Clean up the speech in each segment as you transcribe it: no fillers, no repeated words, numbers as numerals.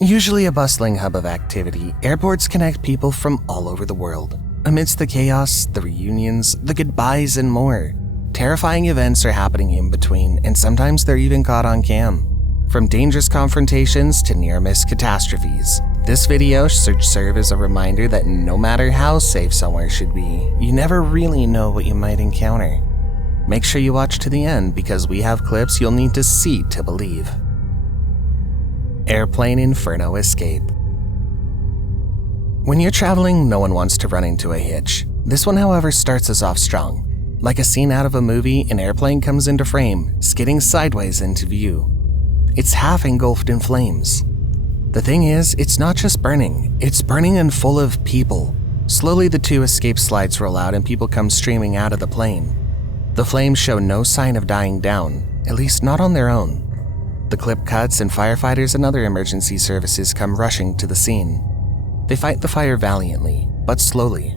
Usually a bustling hub of activity, airports connect people from all over the world. Amidst the chaos, the reunions, the goodbyes, and more, terrifying events are happening in between, and sometimes they're even caught on cam. From dangerous confrontations to near-miss catastrophes, this video should serve as a reminder that no matter how safe somewhere should be, you never really know what you might encounter. Make sure you watch to the end because we have clips you'll need to see to believe. Airplane Inferno escape. When you're traveling, no one wants to run into a hitch. This one, however, starts us off strong. Like a scene out of a movie, an airplane comes into frame, skidding sideways into view. It's half engulfed in flames. The thing is, it's not just burning, it's burning and full of people. Slowly, the two escape slides roll out and people come streaming out of the plane. The flames show no sign of dying down, at least not on their own. The clip cuts and firefighters and other emergency services come rushing to the scene. They fight the fire valiantly, but slowly.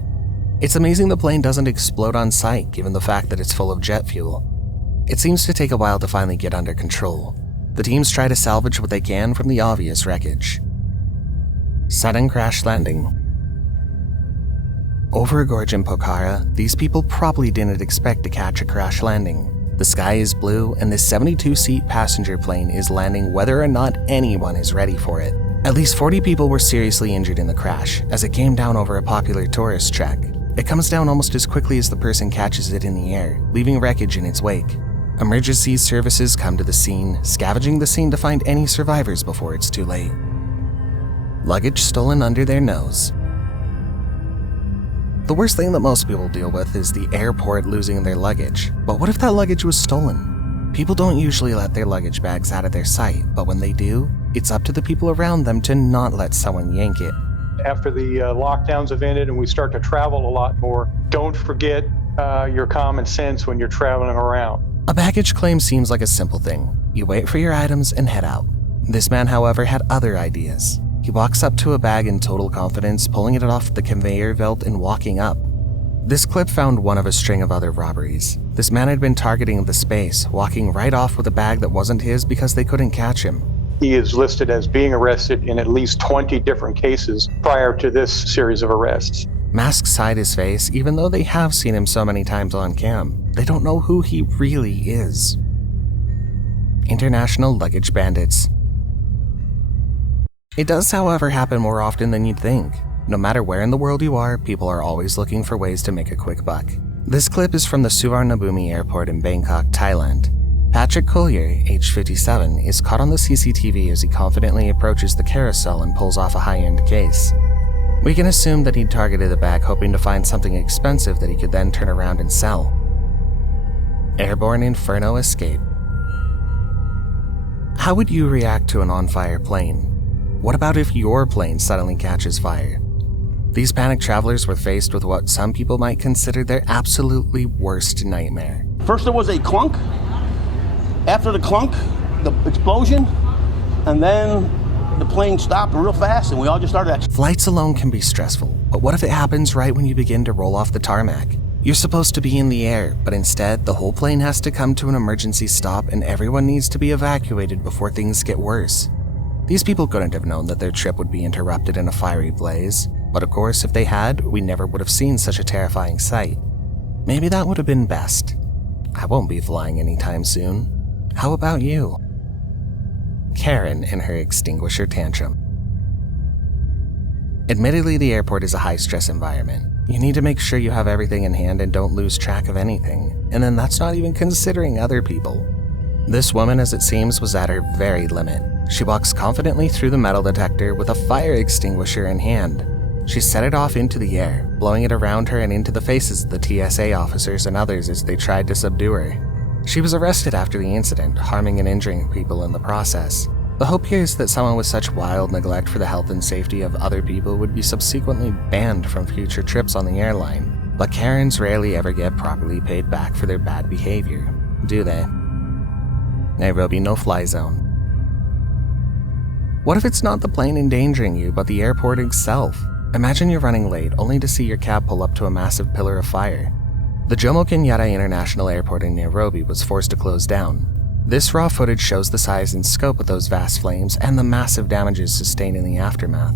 It's amazing the plane doesn't explode on sight given the fact that it's full of jet fuel. It seems to take a while to finally get under control. The teams try to salvage what they can from the obvious wreckage. Sudden crash landing. Over a gorge in Pokhara, these people probably didn't expect to catch a crash landing. The sky is blue, and this 72-seat passenger plane is landing whether or not anyone is ready for it. At least 40 people were seriously injured in the crash, as it came down over a popular tourist track. It comes down almost as quickly as the person catches it in the air, leaving wreckage in its wake. Emergency services come to the scene, scavenging the scene to find any survivors before it's too late. Luggage stolen under their nose. The worst thing that most people deal with is the airport losing their luggage. But what if that luggage was stolen? People don't usually let their luggage bags out of their sight, but when they do, it's up to the people around them to not let someone yank it. After the lockdowns have ended and we start to travel a lot more, don't forget your common sense when you're traveling around. A baggage claim seems like a simple thing. You wait for your items and head out. This man, however, had other ideas. He walks up to a bag in total confidence, pulling it off the conveyor belt and walking up. This clip found one of a string of other robberies. This man had been targeting the space, walking right off with a bag that wasn't his because they couldn't catch him. He is listed as being arrested in at least 20 different cases prior to this series of arrests. Masks hide his face, even though they have seen him so many times on cam. They don't know who he really is. International luggage bandits. It does, however, happen more often than you'd think. No matter where in the world you are, people are always looking for ways to make a quick buck. This clip is from the Suvarnabhumi airport in Bangkok, Thailand. Patrick Collier, age 57, is caught on the CCTV as he confidently approaches the carousel and pulls off a high-end case. We can assume that he targeted the bag hoping to find something expensive that he could then turn around and sell. Airborne Inferno escape. How would you react to an on-fire plane? What about if your plane suddenly catches fire? These panicked travelers were faced with what some people might consider their absolutely worst nightmare. First there was a clunk, after the clunk, the explosion, and then the plane stopped real fast and we all just started. Flights alone can be stressful, but what if it happens right when you begin to roll off the tarmac? You're supposed to be in the air, but instead the whole plane has to come to an emergency stop and everyone needs to be evacuated before things get worse. These people couldn't have known that their trip would be interrupted in a fiery blaze, but of course if they had, we never would have seen such a terrifying sight. Maybe that would have been best. I won't be flying anytime soon. How about you? Karen and her extinguisher tantrum. Admittedly, the airport is a high-stress environment. You need to make sure you have everything in hand and don't lose track of anything, and then that's not even considering other people. This woman, as it seems, was at her very limit. She walks confidently through the metal detector with a fire extinguisher in hand. She set it off into the air, blowing it around her and into the faces of the TSA officers and others as they tried to subdue her. She was arrested after the incident, harming and injuring people in the process. The hope here is that someone with such wild neglect for the health and safety of other people would be subsequently banned from future trips on the airline. But Karens rarely ever get properly paid back for their bad behavior, do they? Nairobi no-fly zone. What if it's not the plane endangering you, but the airport itself? Imagine you're running late, only to see your cab pull up to a massive pillar of fire. The Jomo Kenyatta International Airport in Nairobi was forced to close down. This raw footage shows the size and scope of those vast flames and the massive damages sustained in the aftermath.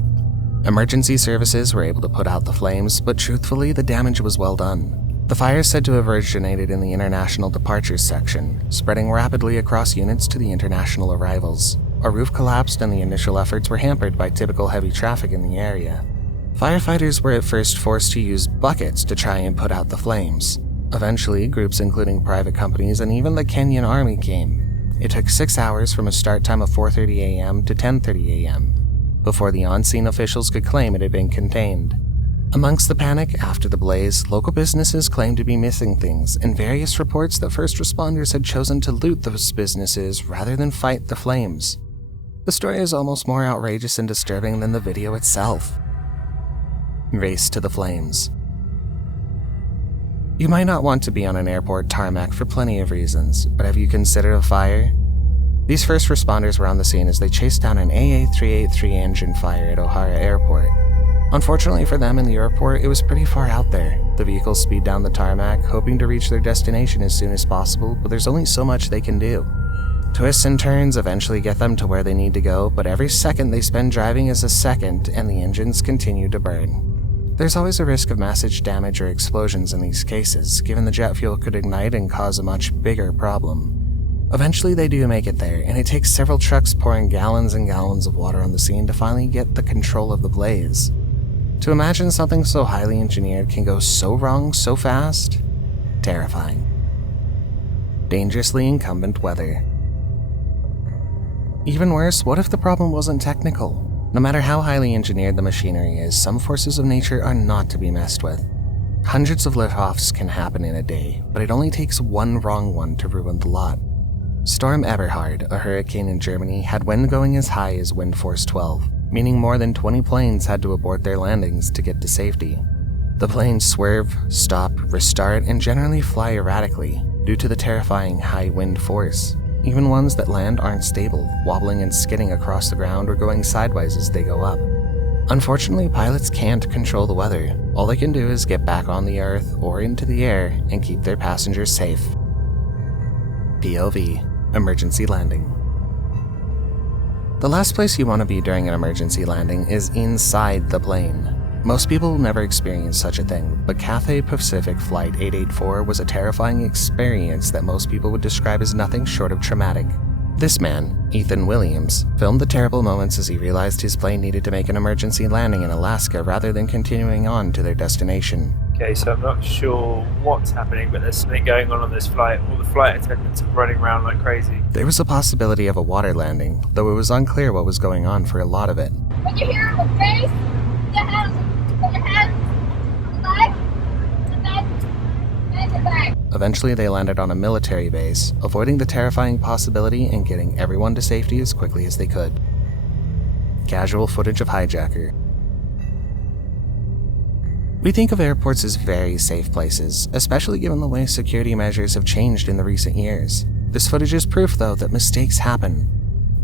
Emergency services were able to put out the flames, but truthfully, the damage was well done. The fire is said to have originated in the international departures section, spreading rapidly across units to the international arrivals. A roof collapsed and the initial efforts were hampered by typical heavy traffic in the area. Firefighters were at first forced to use buckets to try and put out the flames. Eventually, groups including private companies and even the Kenyan Army came. It took 6 hours from a start time of 4:30 a.m. to 10:30 a.m. before the on-scene officials could claim it had been contained. Amongst the panic after the blaze, local businesses claimed to be missing things, and various reports that first responders had chosen to loot those businesses rather than fight the flames. The story is almost more outrageous and disturbing than the video itself. Race to the flames. You might not want to be on an airport tarmac for plenty of reasons, but have you considered a fire? These first responders were on the scene as they chased down an AA-383 engine fire at O'Hara Airport. Unfortunately for them in the airport, it was pretty far out there. The vehicles speed down the tarmac, hoping to reach their destination as soon as possible, but there's only so much they can do. Twists and turns eventually get them to where they need to go, but every second they spend driving is a second, and the engines continue to burn. There's always a risk of massive damage or explosions in these cases, given the jet fuel could ignite and cause a much bigger problem. Eventually they do make it there, and it takes several trucks pouring gallons and gallons of water on the scene to finally get the control of the blaze. To imagine something so highly engineered can go so wrong so fast? Terrifying. Dangerously incumbent weather. Even worse, what if the problem wasn't technical? No matter how highly engineered the machinery is, some forces of nature are not to be messed with. Hundreds of liftoffs can happen in a day, but it only takes one wrong one to ruin the lot. Storm Everhard, a hurricane in Germany, had wind going as high as wind force 12, meaning more than 20 planes had to abort their landings to get to safety. The planes swerve, stop, restart, and generally fly erratically due to the terrifying high wind force. Even ones that land aren't stable, wobbling and skidding across the ground or going sideways as they go up. Unfortunately, pilots can't control the weather. All they can do is get back on the earth or into the air and keep their passengers safe. POV, emergency landing. The last place you want to be during an emergency landing is inside the plane. Most people never experience such a thing, but Cathay Pacific Flight 884 was a terrifying experience that most people would describe as nothing short of traumatic. This man, Ethan Williams, filmed the terrible moments as he realized his plane needed to make an emergency landing in Alaska rather than continuing on to their destination. Okay, so I'm not sure what's happening, but there's something going on this flight. All the flight attendants are running around like crazy. There was a possibility of a water landing, though it was unclear what was going on for a lot of it. When you hear the face, your hands on the back, and then the back. Eventually they landed on a military base, avoiding the terrifying possibility and getting everyone to safety as quickly as they could. Casual footage of hijacker. We think of airports as very safe places, especially given the way security measures have changed in the recent years. This footage is proof, though, that mistakes happen.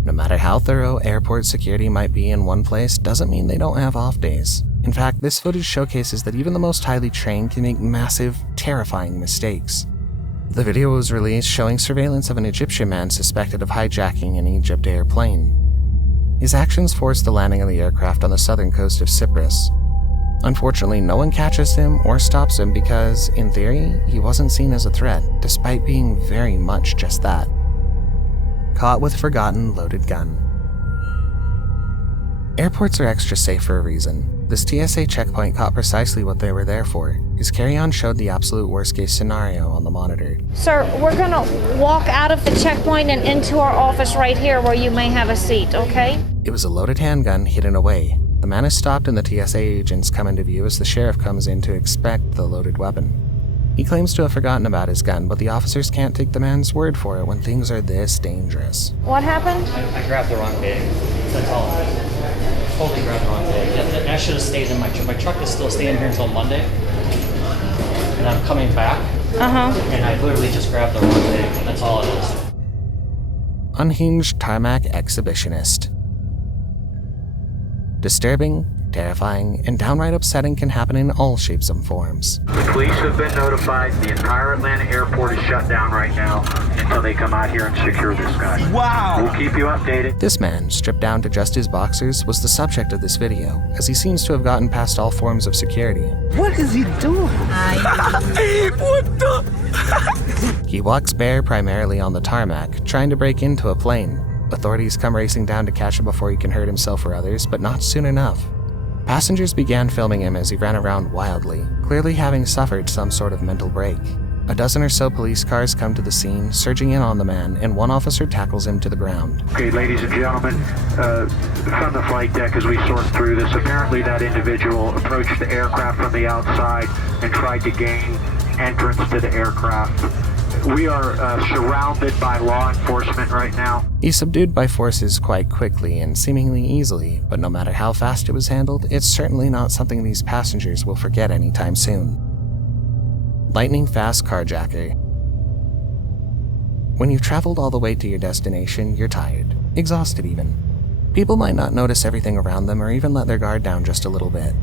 No matter how thorough airport security might be in one place, doesn't mean they don't have off days. In fact, this footage showcases that even the most highly trained can make massive, terrifying mistakes. The video was released showing surveillance of an Egyptian man suspected of hijacking an Egypt airplane. His actions forced the landing of the aircraft on the southern coast of Cyprus. Unfortunately, no one catches him or stops him because, in theory, he wasn't seen as a threat, despite being very much just that. Caught with forgotten loaded gun. Airports are extra safe for a reason. This TSA checkpoint caught precisely what they were there for. His carry-on showed the absolute worst-case scenario on the monitor. Sir, we're gonna walk out of the checkpoint and into our office right here where you may have a seat, okay? It was a loaded handgun hidden away. The man is stopped and the TSA agents come into view as the sheriff comes in to inspect the loaded weapon. He claims to have forgotten about his gun, but the officers can't take the man's word for it when things are this dangerous. What happened? I grabbed the wrong bag. That's all. Totally grabbed the wrong bag. And I should have stayed in my truck. My truck is still staying here until Monday. And I'm coming back. And I literally just grabbed the wrong bag. That's all it is. Unhinged tarmac exhibitionist. Disturbing, Terrifying and downright upsetting can happen in all shapes and forms. The police have been notified. The entire Atlanta airport is shut down right now until they come out here and secure this guy. Wow! We'll keep you updated. This man, stripped down to just his boxers, was the subject of this video, as he seems to have gotten past all forms of security. What is he doing? What the? He walks bare primarily on the tarmac, trying to break into a plane. Authorities come racing down to catch him before he can hurt himself or others, but not soon enough. Passengers began filming him as he ran around wildly, clearly having suffered some sort of mental break. A dozen or so police cars come to the scene, surging in on the man, and one officer tackles him to the ground. Okay, ladies and gentlemen, from the flight deck as we sort through this, apparently that individual approached the aircraft from the outside and tried to gain entrance to the aircraft. We are surrounded by law enforcement right now. He's subdued by forces quite quickly and seemingly easily, but no matter how fast it was handled, it's certainly not something these passengers will forget anytime soon. Lightning fast carjacker. When you've traveled all the way to your destination, you're tired, exhausted even. People might not notice everything around them or even let their guard down just a little bit.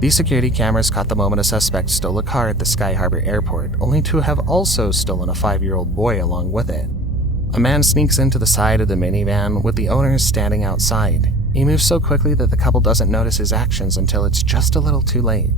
These security cameras caught the moment a suspect stole a car at the Sky Harbor Airport, only to have also stolen a 5-year-old boy along with it. A man sneaks into the side of the minivan with the owners standing outside. He moves so quickly that the couple doesn't notice his actions until it's just a little too late.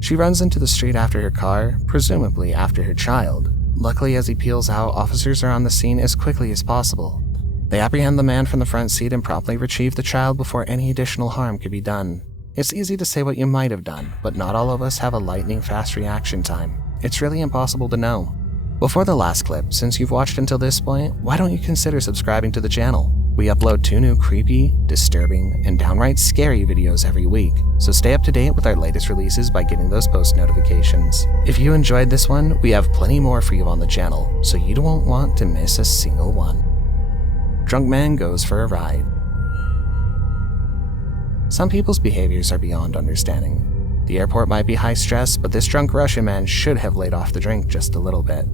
She runs into the street after her car, presumably after her child. Luckily, as he peels out, officers are on the scene as quickly as possible. They apprehend the man from the front seat and promptly retrieve the child before any additional harm could be done. It's easy to say what you might have done, but not all of us have a lightning-fast reaction time. It's really impossible to know. Before the last clip, since you've watched until this point, why don't you consider subscribing to the channel? We upload 2 new creepy, disturbing, and downright scary videos every week, so stay up to date with our latest releases by getting those post notifications. If you enjoyed this one, we have plenty more for you on the channel, so you won't want to miss a single one. Drunk man goes for a ride. Some people's behaviors are beyond understanding. The airport might be high stress, but this drunk Russian man should have laid off the drink just a little bit.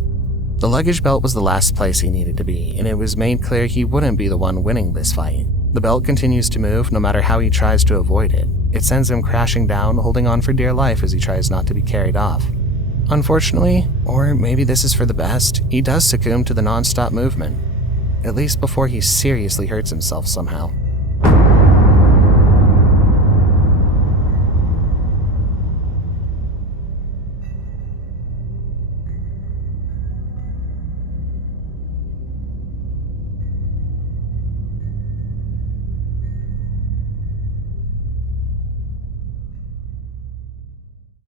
The luggage belt was the last place he needed to be, and it was made clear he wouldn't be the one winning this fight. The belt continues to move no matter how he tries to avoid it. It sends him crashing down, holding on for dear life as he tries not to be carried off. Unfortunately, or maybe this is for the best, he does succumb to the non-stop movement. At least before he seriously hurts himself somehow.